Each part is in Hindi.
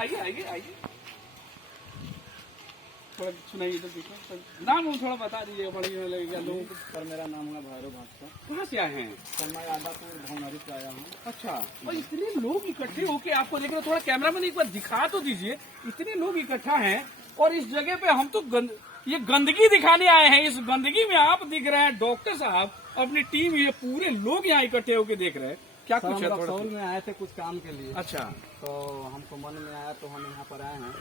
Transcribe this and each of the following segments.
आइए आइए आइए, थोड़ा सुनाइए तो देखो, नाम थोड़ा बता दीजिएगा, बड़ी लगेगा लोगों को। सर मेरा नाम है भैरव भास्कर। कहाँ से आए हैं? सर मैं आदापुर भवनारी से आया हूँ। अच्छा, और इतने लोग इकट्ठे होके आपको देख रहे, थोड़ा कैमरा मैन एक बार दिखा तो दीजिए, इतने लोग इकट्ठा हैं और इस जगह पे हम तो ये गंदगी दिखाने आए हैं। इस गंदगी में आप दिख रहे हैं, डॉक्टर साहब अपनी टीम, ये पूरे लोग यहाँ इकट्ठे होके देख रहे हैं, क्या सर कुछ है? हम थोड़ा रक्सौल में आए थे कुछ काम के लिए, अच्छा, तो हमको मन में आया तो हम यहाँ पर आए हैं।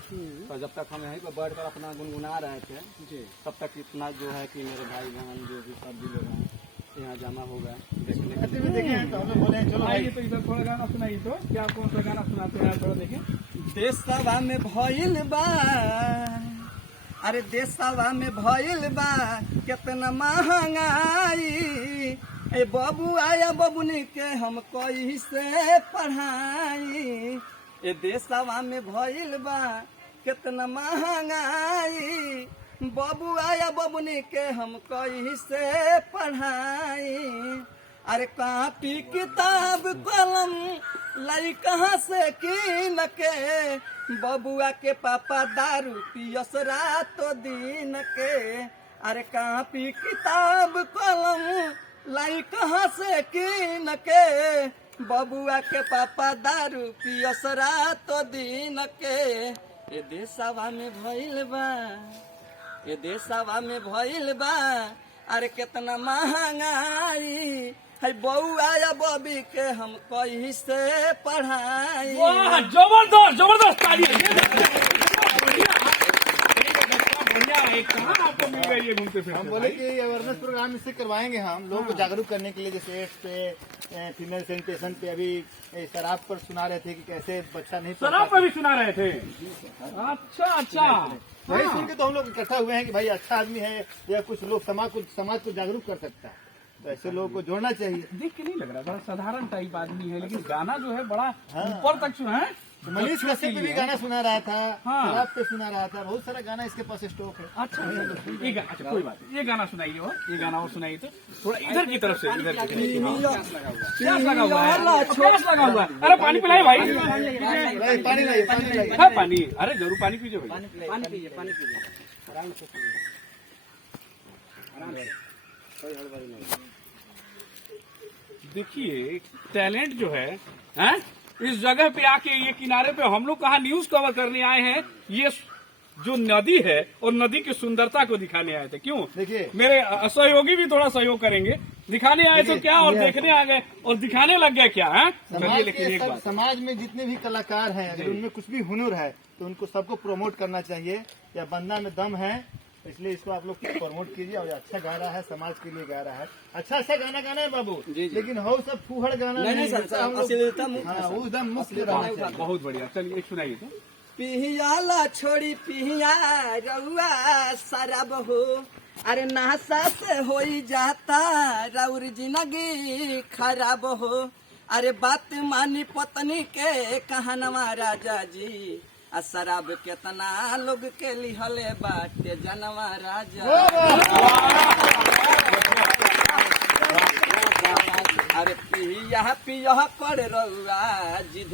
तो जब तक हम यहीं पर बैठकर अपना गुनगुना रहे थे जी, तब तक इतना जो है कि मेरे भाई बहन जो भी सब भी लोग हैं यहाँ जमा हो गए देखने के लिए। तो हम लोग बोले चलो भाई आइए तो इधर थोड़ा गाना सुनाइए, तो क्या कौन सा गाना सुनाते हैं थोड़ा देखें। देशवा में भइल बा, अरे देशवा में भइल बा कितना महंगाई, ए बबू आया बबुनी के हम कैसे पढ़ाई। ए देशवा में भइल बा कितना महंगाई, बबू आया बबुनी के हम कैसे पढ़ाई। अरे कॉपी किताब कलम लाई कहाँ से कीन के, बबुआ के पापा दारू पियस रात दिन के। अरे कॉपी किताब कलम लाई कहाँ से कीन के, बबुआ के पापा दारू पियस रात दिन के। ए देशवा में भइल बा, ए देशवा में भइल बा, अरे कितना महंगाई है, बउआ या बबी के हम कैसे पढ़ाई। वाह, जबरदस्त जबरदस्त तालियां। बढ़िया है, कहाँ आपको मिल गई है घूमते फिरते? हम बोले कि अवेयरनेस प्रोग्राम इससे करवाएंगे हम लोगों को जागरूक करने के लिए, जैसे एड्स पे, फीमेल सैनिटेशन पे, अभी शराब पर सुना रहे थे कि कैसे बच्चा नहीं पढ़ शराब पाता। पर भी सुना रहे थे? अच्छा अच्छा, वही सुन के तो हम लोग इकट्ठा हुए हैं कि भाई अच्छा आदमी है या कुछ लोग समाज को जागरूक कर सकता है, तो ऐसे लोगों को जोड़ना चाहिए। देख के नहीं लग रहा, बड़ा साधारण टाइप आदमी है, लेकिन गाना जो है बड़ा ऊपर तक सुना है। मनीष कश्यप पे भी गाना सुना रहा था, हाँ। शराब पे सुना रहा था, बहुत सारा गाना इसके पास स्टॉक है। अच्छा, अच्छा कोई बात नहीं, ये गाना सुनाइए, और ये गाना और सुनाइए, तो थोड़ा इधर की तरफ से, इधर की तरफ। प्यास लगा हुआ है, प्यास लगा हुआ है। अरे पानी पिलाए भाई, पानी लाइए, पानी लाइए। है पानी, अरे जरूर पानी पीजिए भाई। पानी पीजिए, पानी पीजिए, आराम से पीजिए, आराम से, कोई हड़बड़ी नहीं। देखिए टैलेंट जो है, हैं? इस जगह पे आके, ये किनारे पे हम लोग कहाँ न्यूज कवर करने आए हैं, ये जो नदी है और नदी की सुंदरता को दिखाने आए थे। क्यों? देखिए मेरे सहयोगी भी थोड़ा सहयोग करेंगे। दिखाने आए तो क्या, और देखने आ गए और दिखाने लग गए क्या है? समाज लेकिन के एक बात, समाज में जितने भी कलाकार हैं, अगर उनमें कुछ भी हुनर है तो उनको सबको प्रमोट करना चाहिए। या बंदा में दम है, इसलिए इसको आप लोग प्रमोट कीजिए। और अच्छा गा रहा है, समाज के लिए गा रहा है, अच्छा गाना गाना है बाबू, लेकिन हो सब फूहड़ गाना नहीं सर, हम लोग अश्लीलता मुक्त है, हाँ, सर। एकदम मुक्त रहना चाहिए। बहुत बढ़िया, चलिए एक सुनाइए तो। पिहियाला छोड़ी पिहिया रउआ शराब हो, अरे नशा से हो जाता रउर जिंदगी खराब हो। अरे बात मानी पत्नी के कहनवा राजा जी, आ शराब केतना लोग के लिहले बाटे जनवा राजा। अरे पिया पिया कर रउआ जिद